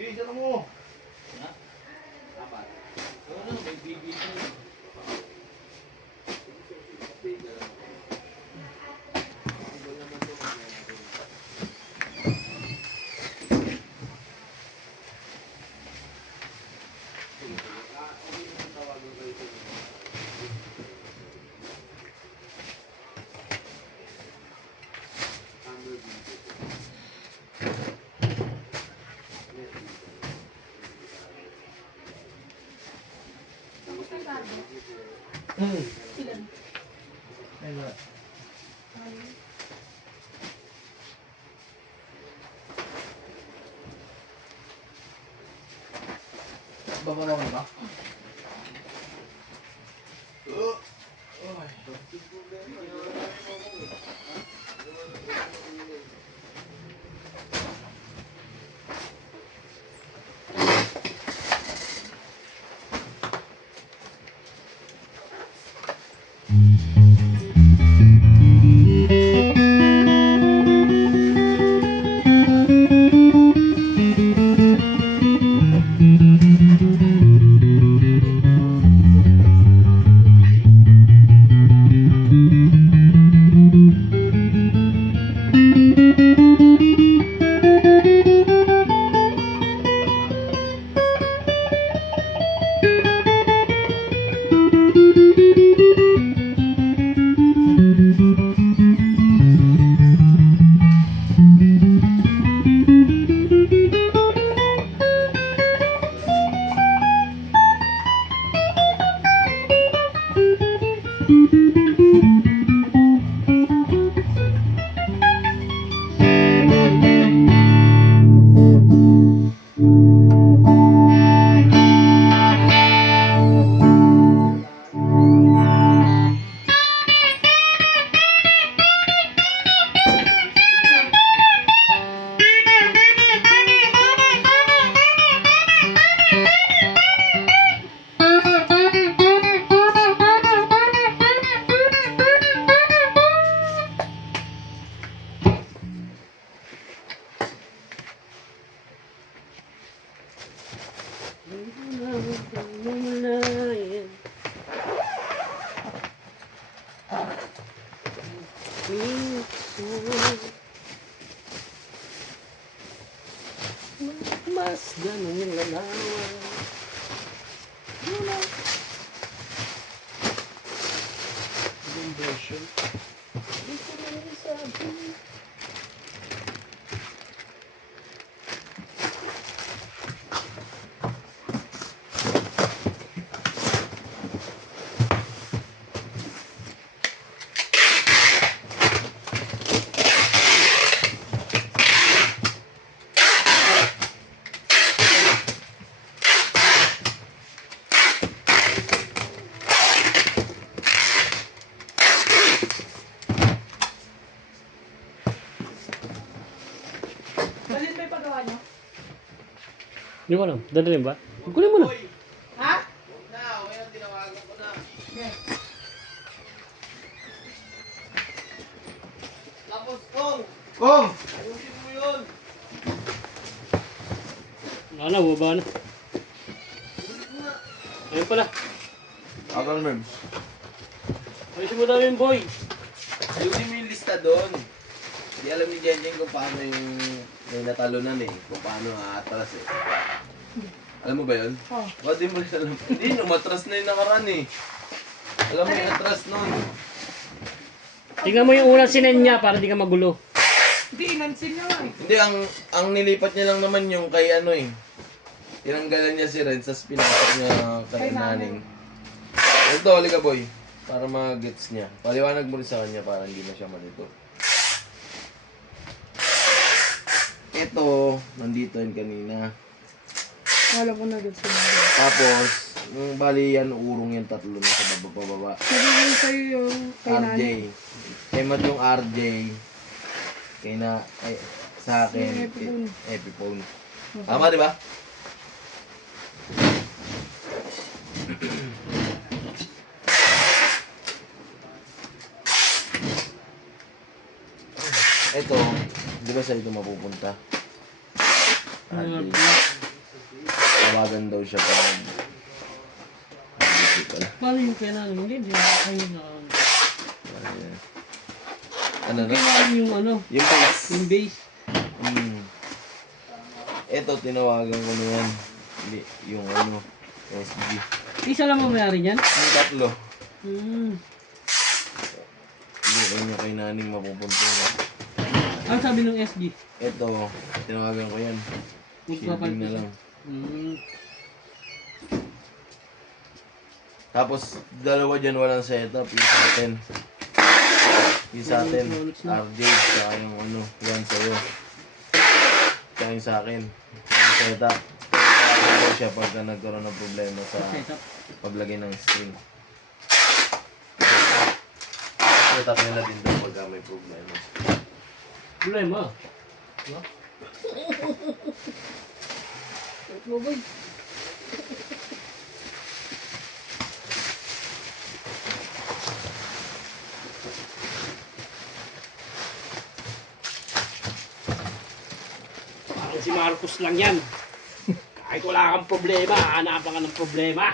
Eh, dyan mo. Ha? Apat. Ano, may bibig ko. Ilan? Ayun. Baba naman ba? Mas ganun yung lalawan. Yung version. Dito na rin sabi. Dalhin ba yung pagawa niyo? Hindi mo alam. Dadalhin ba? Kunin mo na. Ha? Na, okay na, tinawagan ko na. Okay. Tapos, Kong! Kong! Ayusin mo yun! Wala na, baba na. Ayun pala. Agal, Mems. Ayusin mo daw yung boy. Ayusin mo yung lista doon. Hindi alam ni Jenjen kung paano yung may natalunan eh. Kung paano aatras eh. Alam mo ba yun? Oh. Ba't di mo rin alam? Hindi, umatras na yung nakaraan eh. Alam mo yung atras nun. Tingnan mo yung unang sinen niya para di ka magulo. Hindi, inansin niya nga eh. Hindi, ang nilipat niya lang naman yung kay ano eh. Tinanggalan niya si Red, sa pinakot niya kay Kay Naning. Ito, halika boy. Para ma-gets niya. Paliwanag mo rin sa kanya para hindi na siya malito. Ito, nandito yun kanina. Wala ko na doon sa mga. Tapos, bali yan, urong yung tatlo na sa bababa. Sabi ko sa'yo yung kay RJ. Nani. Kay Matt yung RJ. Kay na, ay, sa akin, Si Epiphone. Epiphone. Okay. Tama, di ba? Ito, di ba sa ito mapupunta? RJ. tinawagan daw siya pag... Hindi pala. Paano yung kailangan? Hindi. Ayun na. Ayan. Ano na? Kailangan yung ano, Yung base. yung base. Ito, tinawagan ko na yan. Hindi, yung ano, SG. Isa lang mamayari niyan? Yung tatlo. Hmm. Hindi, ayun yung kay naning mapupunta na. Ano sabi ng SG? Ito, tinawagan ko yan. Shielding na lang. Hmm. Tapos, dalawa dyan walang setup. Yung sa atin. Yung sa atin, RJ, saka yung ano, yan sa'yo. Saka yung sa akin. Yung setup. Tinawagan ko siya pagka nagkaroon ng problema sa Setup. paglagay ng string. Setup nila din daw pagka may problema. Problema. Parang si Marcos lang yan. Kahit wala kang problema, hanapan ka ng problema.